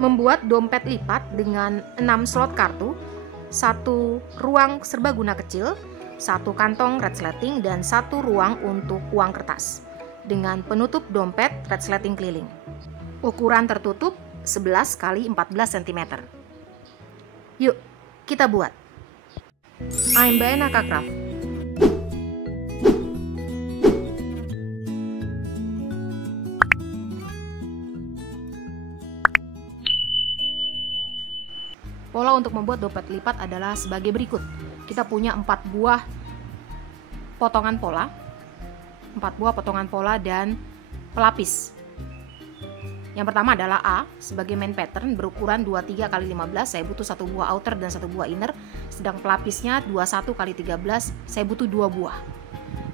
Membuat dompet lipat dengan 6 slot kartu, 1 ruang serbaguna kecil, 1 kantong resleting, dan 1 ruang untuk uang kertas dengan penutup dompet resleting keliling. Ukuran tertutup 11 x 14 cm. Yuk, kita buat. I'm Baena Kakraf. Pola untuk membuat dompet lipat adalah sebagai berikut. Kita punya 4 buah potongan pola dan pelapis. Yang pertama adalah A sebagai main pattern berukuran 23 x 15, saya butuh 1 buah outer dan 1 buah inner. Sedang pelapisnya 21 x 13, saya butuh 2 buah.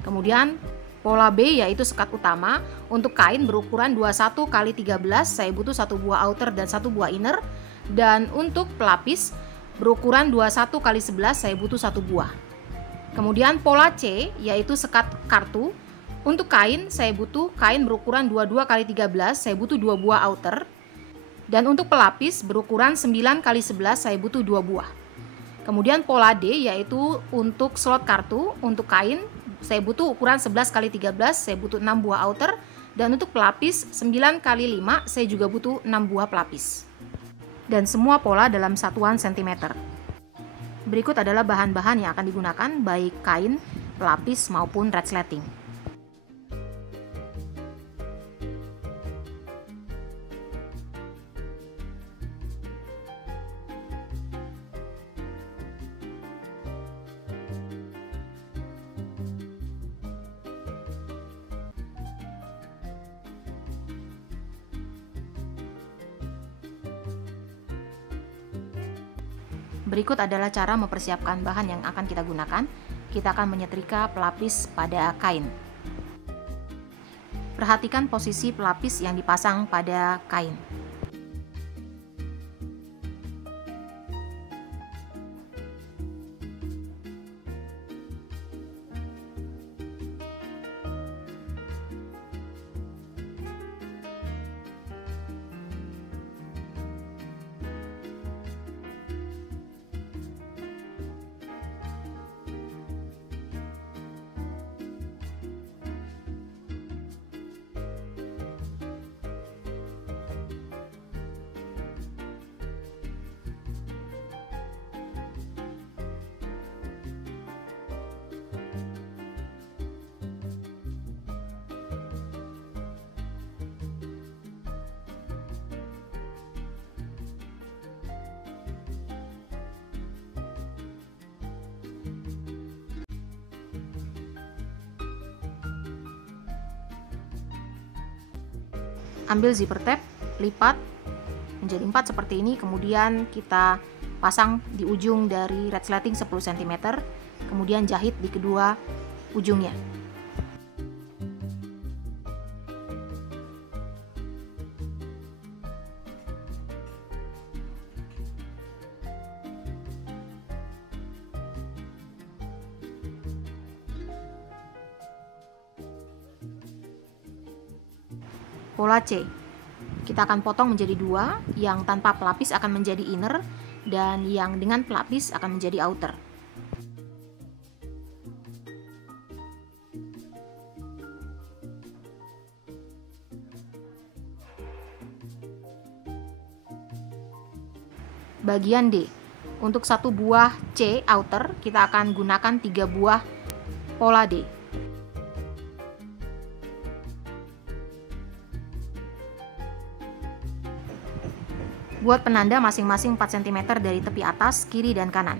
Kemudian pola B yaitu sekat utama untuk kain berukuran 21 x 13, saya butuh 1 buah outer dan 1 buah inner. Dan untuk pelapis berukuran 21 x 11, saya butuh 1 buah. Kemudian pola C yaitu sekat kartu. Untuk kain saya butuh kain berukuran 22 x 13, saya butuh 2 buah outer. Dan untuk pelapis berukuran 9 x 11, saya butuh 2 buah. Kemudian pola D yaitu untuk slot kartu. Untuk kain saya butuh ukuran 11 x 13, saya butuh 6 buah outer. Dan untuk pelapis 9 x 5, saya juga butuh 6 buah pelapis. Dan semua pola dalam satuan cm. Berikut adalah bahan-bahan yang akan digunakan, baik kain, pelapis maupun resleting. Berikut adalah cara mempersiapkan bahan yang akan kita gunakan. Kita akan menyetrika pelapis pada kain. Perhatikan posisi pelapis yang dipasang pada kain. Ambil zipper tape, lipat menjadi 4 seperti ini, kemudian kita pasang di ujung dari resleting 10 cm, kemudian jahit di kedua ujungnya. Pola C, kita akan potong menjadi 2, yang tanpa pelapis akan menjadi inner, dan yang dengan pelapis akan menjadi outer. Bagian D, untuk 1 buah C outer, kita akan gunakan 3 buah pola D. Buat penanda masing-masing 4 cm dari tepi atas, kiri, dan kanan.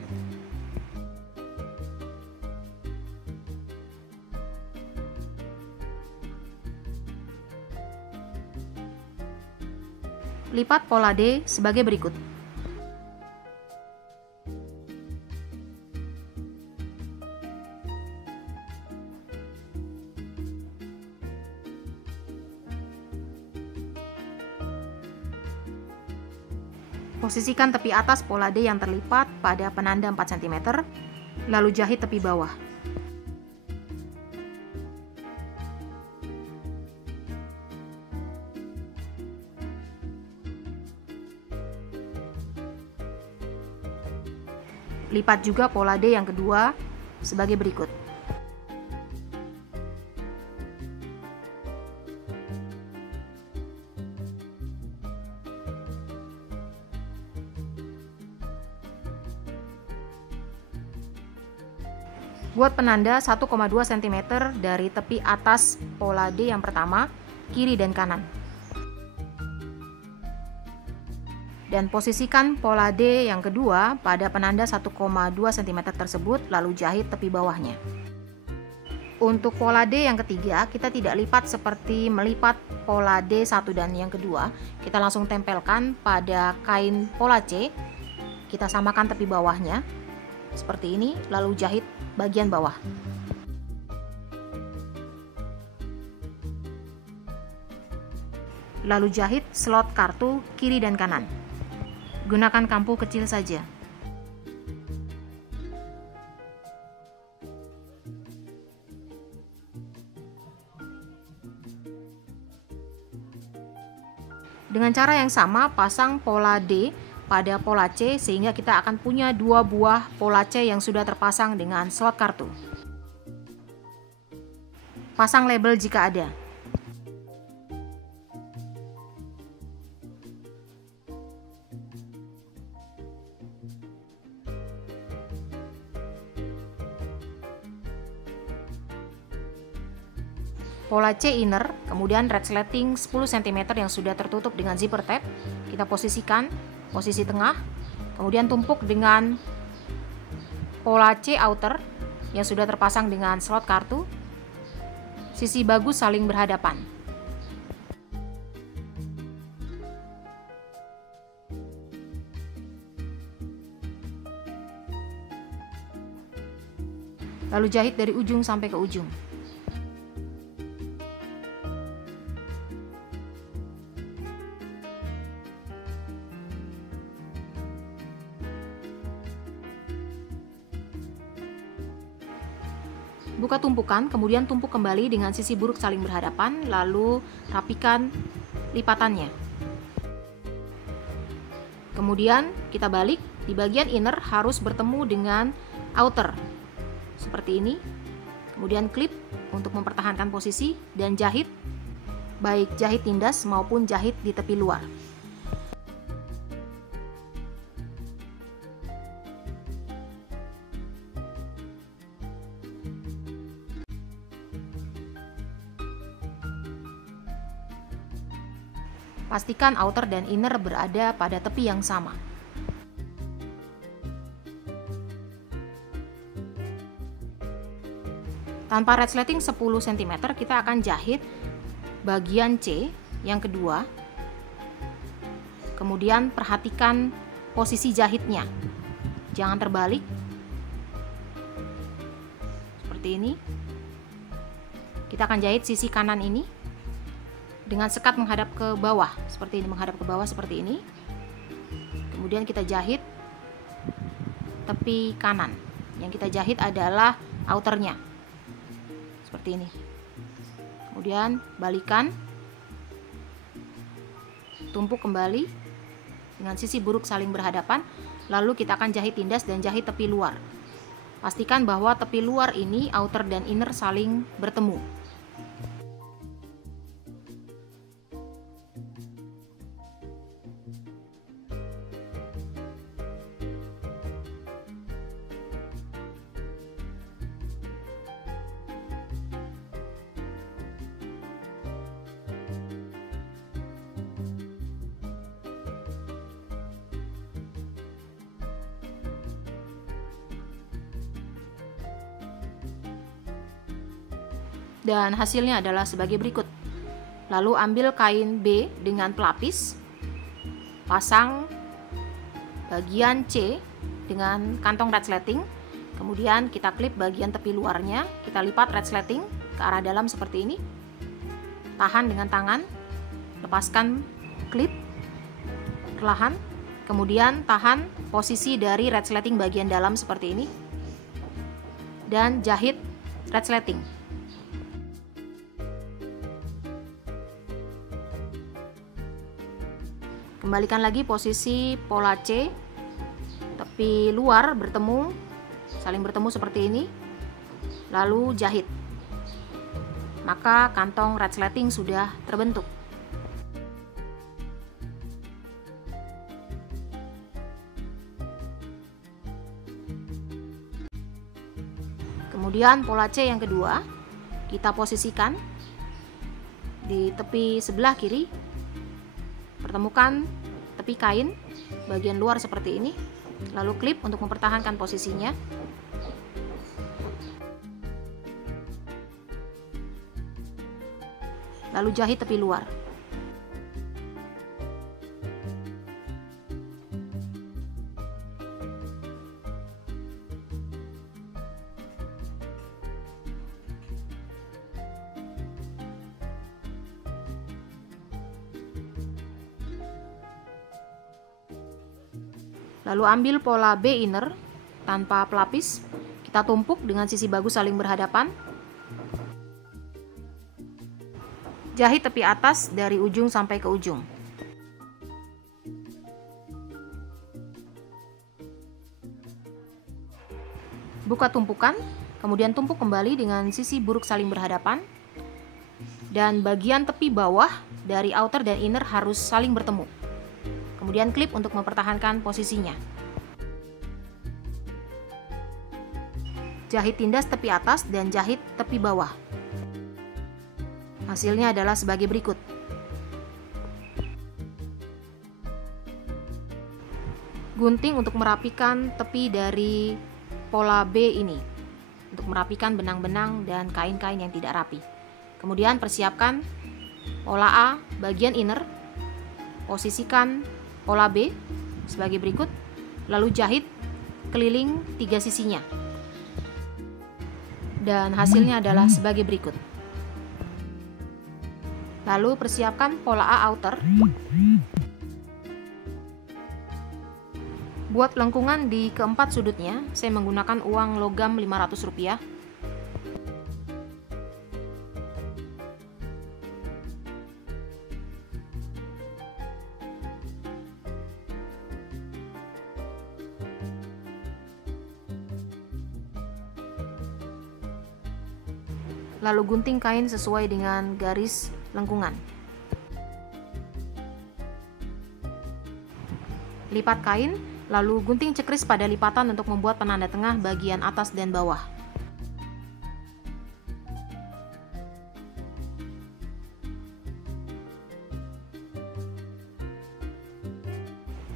Lipat pola D sebagai berikut. Posisikan tepi atas pola D yang terlipat pada penanda 4 cm, lalu jahit tepi bawah. Lipat juga pola D yang kedua sebagai berikut. Buat penanda 1,2 cm dari tepi atas pola D yang pertama, kiri dan kanan. Dan posisikan pola D yang kedua pada penanda 1,2 cm tersebut, lalu jahit tepi bawahnya. Untuk pola D yang ketiga, kita tidak lipat seperti melipat pola D1 dan yang kedua. Kita langsung tempelkan pada kain pola C. Kita samakan tepi bawahnya seperti ini, lalu jahit bagian bawah. Lalu jahit slot kartu kiri dan kanan. Gunakan kampu kecil saja. Dengan cara yang sama, pasang pola D pada pola C sehingga kita akan punya dua buah pola C yang sudah terpasang dengan slot kartu. Pasang label jika ada. Pola C inner, kemudian resleting 10 cm yang sudah tertutup dengan zipper tab, kita posisikan posisi tengah, kemudian tumpuk dengan pola C outer yang sudah terpasang dengan slot kartu, sisi bagus saling berhadapan. Lalu jahit dari ujung sampai ke ujung. Buka tumpukan, kemudian tumpuk kembali dengan sisi buruk saling berhadapan, lalu rapikan lipatannya. Kemudian kita balik, di bagian inner harus bertemu dengan outer, seperti ini. Kemudian klip untuk mempertahankan posisi dan jahit, baik jahit tindas maupun jahit di tepi luar. Pastikan outer dan inner berada pada tepi yang sama. Tanpa resleting 10 cm, kita akan jahit bagian C yang kedua. Kemudian perhatikan posisi jahitnya. Jangan terbalik. Seperti ini. Kita akan jahit sisi kanan ini dengan sekat menghadap ke bawah, seperti ini, menghadap ke bawah seperti ini. Kemudian kita jahit tepi kanan. Yang kita jahit adalah outernya, seperti ini. Kemudian balikan, tumpuk kembali dengan sisi buruk saling berhadapan. Lalu kita akan jahit tindas dan jahit tepi luar. Pastikan bahwa tepi luar ini outer dan inner saling bertemu. Dan hasilnya adalah sebagai berikut. Lalu ambil kain B dengan pelapis, pasang bagian C dengan kantong resleting, kemudian kita klip bagian tepi luarnya, kita lipat resleting ke arah dalam seperti ini, tahan dengan tangan, lepaskan klip perlahan, kemudian tahan posisi dari resleting bagian dalam seperti ini, dan jahit resleting. Kembalikan lagi posisi pola C tepi luar bertemu, saling bertemu seperti ini, lalu jahit. Maka kantong resleting sudah terbentuk. Kemudian pola C yang kedua, kita posisikan di tepi sebelah kiri, pertemukan tepi kain bagian luar seperti ini, lalu klip untuk mempertahankan posisinya. Lalu jahit tepi luar. Lalu ambil pola B inner tanpa pelapis, kita tumpuk dengan sisi bagus saling berhadapan. Jahit tepi atas dari ujung sampai ke ujung. Buka tumpukan, kemudian tumpuk kembali dengan sisi buruk saling berhadapan. Dan bagian tepi bawah dari outer dan inner harus saling bertemu. Kemudian klip untuk mempertahankan posisinya. Jahit tindas tepi atas dan jahit tepi bawah. Hasilnya adalah sebagai berikut. Gunting untuk merapikan tepi dari pola B ini, untuk merapikan benang-benang dan kain-kain yang tidak rapi. Kemudian persiapkan pola A bagian inner, posisikan pola B sebagai berikut, lalu jahit keliling 3 sisinya. Dan hasilnya adalah sebagai berikut. Lalu persiapkan pola A outer. Buat lengkungan di keempat sudutnya, saya menggunakan uang logam Rp500. Lalu gunting kain sesuai dengan garis lengkungan. Lipat kain, lalu gunting cekris pada lipatan untuk membuat penanda tengah bagian atas dan bawah.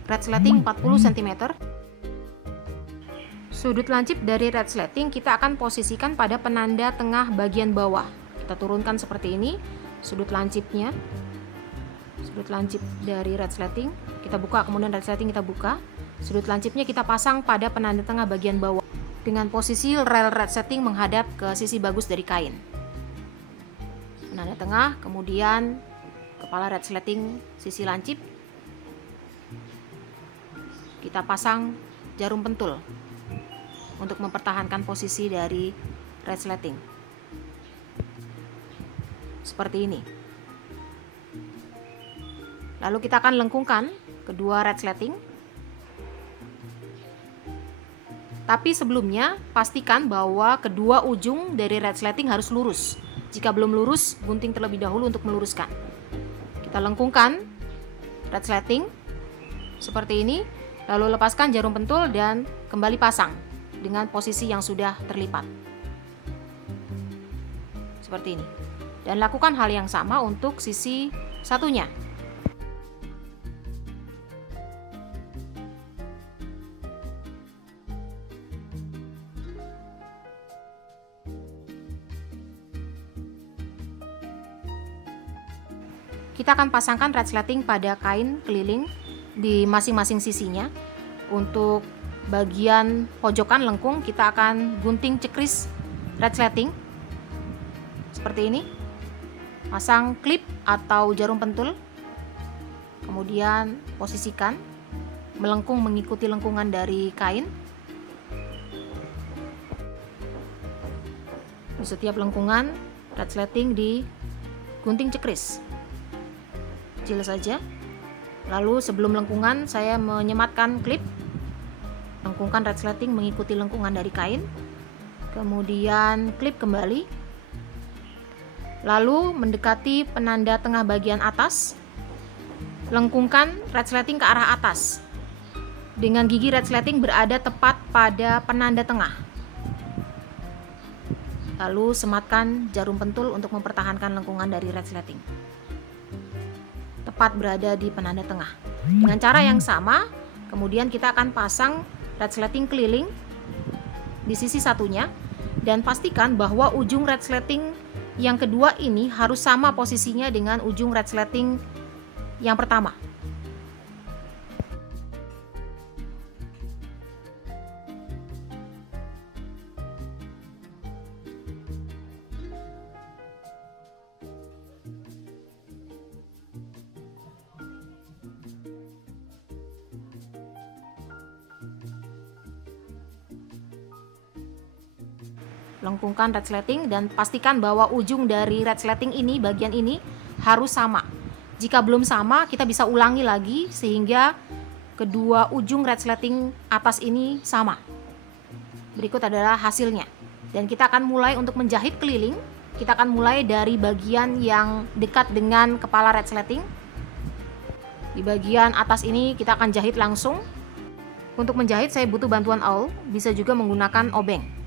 Resleting 40 cm. Sudut lancip dari resleting kita akan posisikan pada penanda tengah bagian bawah. Kita turunkan seperti ini sudut lancipnya. Sudut lancip dari resleting kita buka, kemudian resleting kita buka. Sudut lancipnya kita pasang pada penanda tengah bagian bawah dengan posisi rel resleting menghadap ke sisi bagus dari kain. Penanda tengah, kemudian kepala resleting sisi lancip. Kita pasang jarum pentul untuk mempertahankan posisi dari resleting. Seperti ini. Lalu kita akan lengkungkan kedua resleting. Tapi sebelumnya pastikan bahwa kedua ujung dari resleting harus lurus. Jika belum lurus, gunting terlebih dahulu untuk meluruskan. Kita lengkungkan resleting seperti ini, lalu lepaskan jarum pentul dan kembali pasang dengan posisi yang sudah terlipat. Seperti ini. Dan lakukan hal yang sama untuk sisi satunya. Kita akan pasangkan resleting pada kain keliling di masing-masing sisinya. Untuk bagian pojokan lengkung kita akan gunting cekris resleting seperti ini. Pasang klip atau jarum pentul, kemudian posisikan melengkung mengikuti lengkungan dari kain. Di setiap lengkungan resleting digunting cekris kecil saja. Lalu sebelum lengkungan saya menyematkan klip lengkungan lengkungkan resleting mengikuti lengkungan dari kain, kemudian klip kembali, lalu mendekati penanda tengah bagian atas, lengkungkan resleting ke arah atas dengan gigi resleting berada tepat pada penanda tengah. Lalu sematkan jarum pentul untuk mempertahankan lengkungan dari resleting tepat berada di penanda tengah. Dengan cara yang sama, kemudian kita akan pasang resleting keliling di sisi satunya, dan pastikan bahwa ujung resleting yang kedua ini harus sama posisinya dengan ujung resleting yang pertama. Lengkungkan resleting dan pastikan bahwa ujung dari resleting ini, bagian ini harus sama. Jika belum sama, kita bisa ulangi lagi sehingga kedua ujung resleting atas ini sama. Berikut adalah hasilnya. Dan kita akan mulai untuk menjahit keliling. Kita akan mulai dari bagian yang dekat dengan kepala resleting. Di bagian atas ini kita akan jahit langsung. Untuk menjahit saya butuh bantuan awl, bisa juga menggunakan obeng.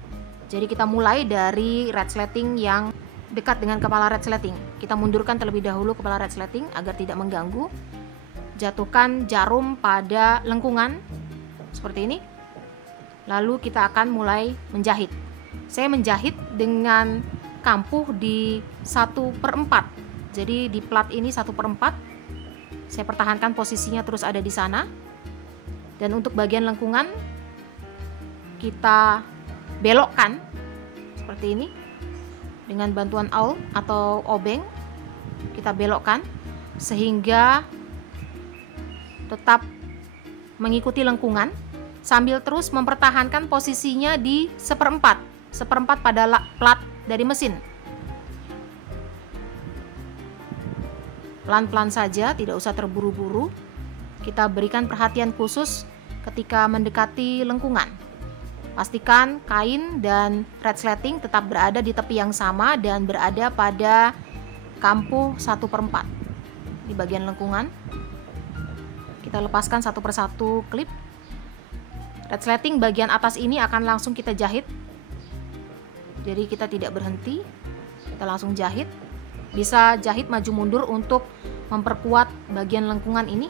Jadi kita mulai dari resleting yang dekat dengan kepala resleting. Kita mundurkan terlebih dahulu kepala resleting agar tidak mengganggu. Jatuhkan jarum pada lengkungan seperti ini. Lalu kita akan mulai menjahit. Saya menjahit dengan kampuh di 1/4. Jadi di plat ini 1/4. Saya pertahankan posisinya terus ada di sana. Dan untuk bagian lengkungan kita belokkan seperti ini dengan bantuan awl atau obeng. Kita belokkan sehingga tetap mengikuti lengkungan sambil terus mempertahankan posisinya di 1/4 pada plat dari mesin. Pelan-pelan saja, tidak usah terburu-buru. Kita berikan perhatian khusus ketika mendekati lengkungan. Pastikan kain dan resleting tetap berada di tepi yang sama dan berada pada kampuh 1/4 di bagian lengkungan. Kita lepaskan satu persatu klip. Resleting bagian atas ini akan langsung kita jahit. Jadi kita tidak berhenti, kita langsung jahit. Bisa jahit maju mundur untuk memperkuat bagian lengkungan ini.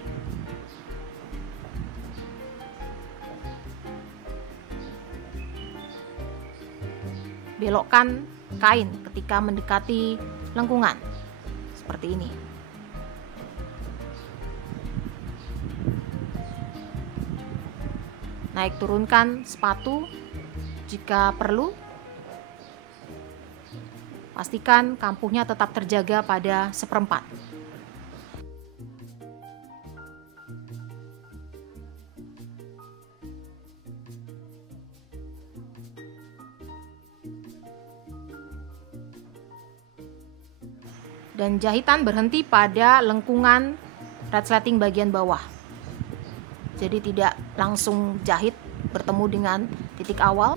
Belokkan kain ketika mendekati lengkungan seperti ini. Naik turunkan sepatu jika perlu. Pastikan kampuhnya tetap terjaga pada 1/4. Dan jahitan berhenti pada lengkungan resleting bagian bawah. Jadi tidak langsung jahit bertemu dengan titik awal.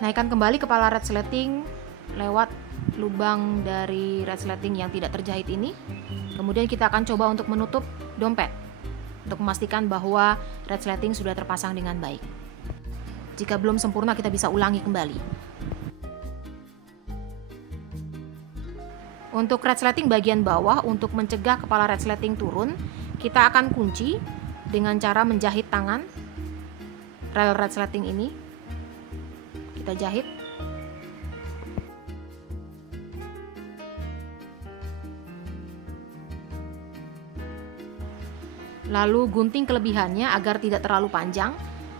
Naikkan kembali kepala resleting lewat lubang dari resleting yang tidak terjahit ini. Kemudian kita akan coba untuk menutup dompet untuk memastikan bahwa resleting sudah terpasang dengan baik. Jika belum sempurna, kita bisa ulangi kembali. Untuk resleting bagian bawah, untuk mencegah kepala resleting turun, kita akan kunci dengan cara menjahit tangan rel resleting ini. Kita jahit. Lalu gunting kelebihannya agar tidak terlalu panjang.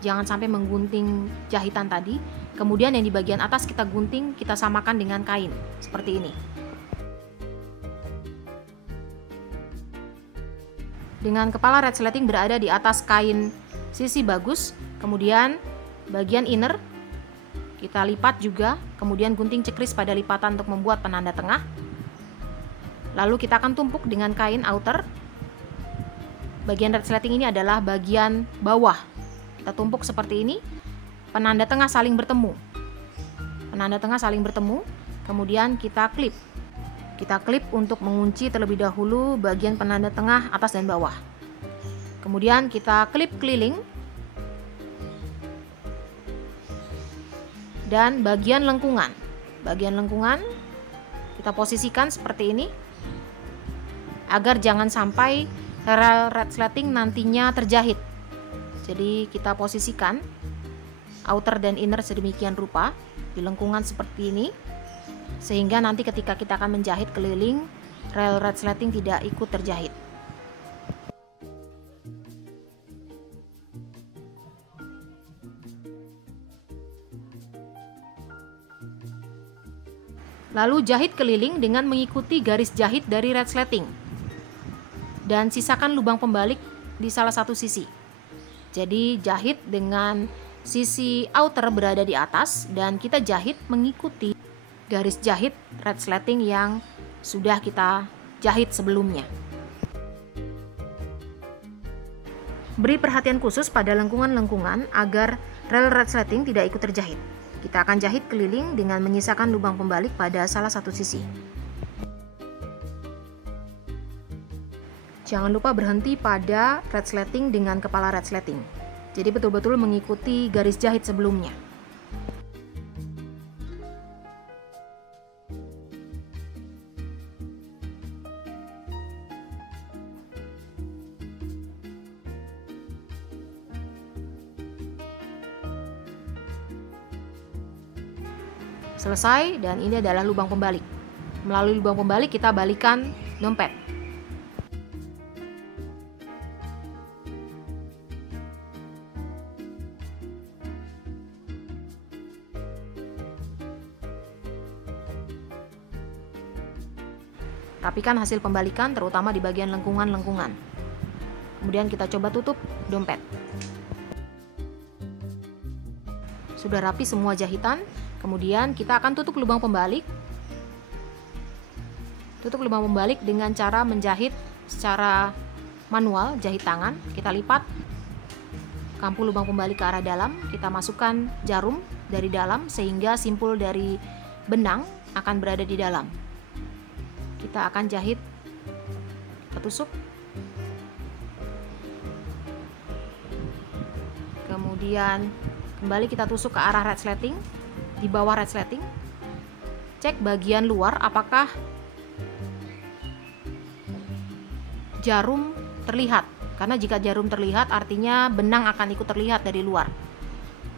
Jangan sampai menggunting jahitan tadi. Kemudian yang di bagian atas kita gunting, kita samakan dengan kain seperti ini. Dengan kepala resleting berada di atas kain sisi bagus, kemudian bagian inner kita lipat juga, kemudian gunting cekris pada lipatan untuk membuat penanda tengah. Lalu kita akan tumpuk dengan kain outer bagian resleting ini adalah bagian bawah. Kita tumpuk seperti ini, penanda tengah saling bertemu. Penanda tengah saling bertemu, kemudian kita klip. Kita klip untuk mengunci terlebih dahulu bagian penanda tengah atas dan bawah. Kemudian kita klip keliling. Dan bagian lengkungan. Bagian lengkungan kita posisikan seperti ini agar jangan sampai rel resleting nantinya terjahit. Jadi kita posisikan outer dan inner sedemikian rupa di lengkungan seperti ini, sehingga nanti ketika kita akan menjahit keliling, rel resleting tidak ikut terjahit. Lalu jahit keliling dengan mengikuti garis jahit dari resleting. Dan sisakan lubang pembalik di salah satu sisi. Jadi jahit dengan sisi outer berada di atas dan kita jahit mengikuti garis jahit resleting yang sudah kita jahit sebelumnya. Beri perhatian khusus pada lengkungan-lengkungan agar rel resleting tidak ikut terjahit. Kita akan jahit keliling dengan menyisakan lubang pembalik pada salah satu sisi. Jangan lupa berhenti pada resleting dengan kepala resleting. Jadi betul-betul mengikuti garis jahit sebelumnya. Selesai, dan ini adalah lubang pembalik. Melalui lubang pembalik kita balikan dompet. Rapikan hasil pembalikan terutama di bagian lengkungan-lengkungan. Kemudian kita coba tutup dompet. Sudah rapi semua jahitan. Kemudian kita akan tutup lubang pembalik. Tutup lubang pembalik dengan cara menjahit secara manual, jahit tangan. Kita lipat kampu lubang pembalik ke arah dalam. Kita masukkan jarum dari dalam sehingga simpul dari benang akan berada di dalam. Kita akan jahit, kita tusuk. Kemudian kembali kita tusuk ke arah resleting. Di bawah resleting, cek bagian luar apakah jarum terlihat. Karena jika jarum terlihat artinya benang akan ikut terlihat dari luar.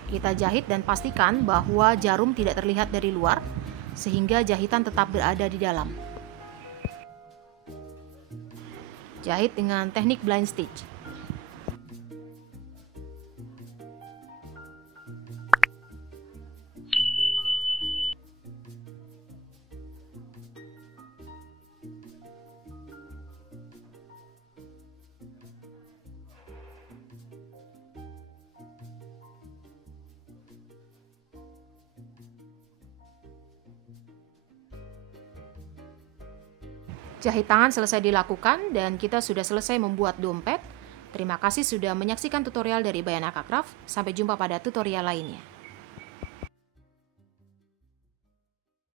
Kita jahit dan pastikan bahwa jarum tidak terlihat dari luar sehingga jahitan tetap berada di dalam. Jahit dengan teknik blind stitch. Jahit tangan selesai dilakukan dan kita sudah selesai membuat dompet. Terima kasih sudah menyaksikan tutorial dari Bayanaka Craft. Sampai jumpa pada tutorial lainnya.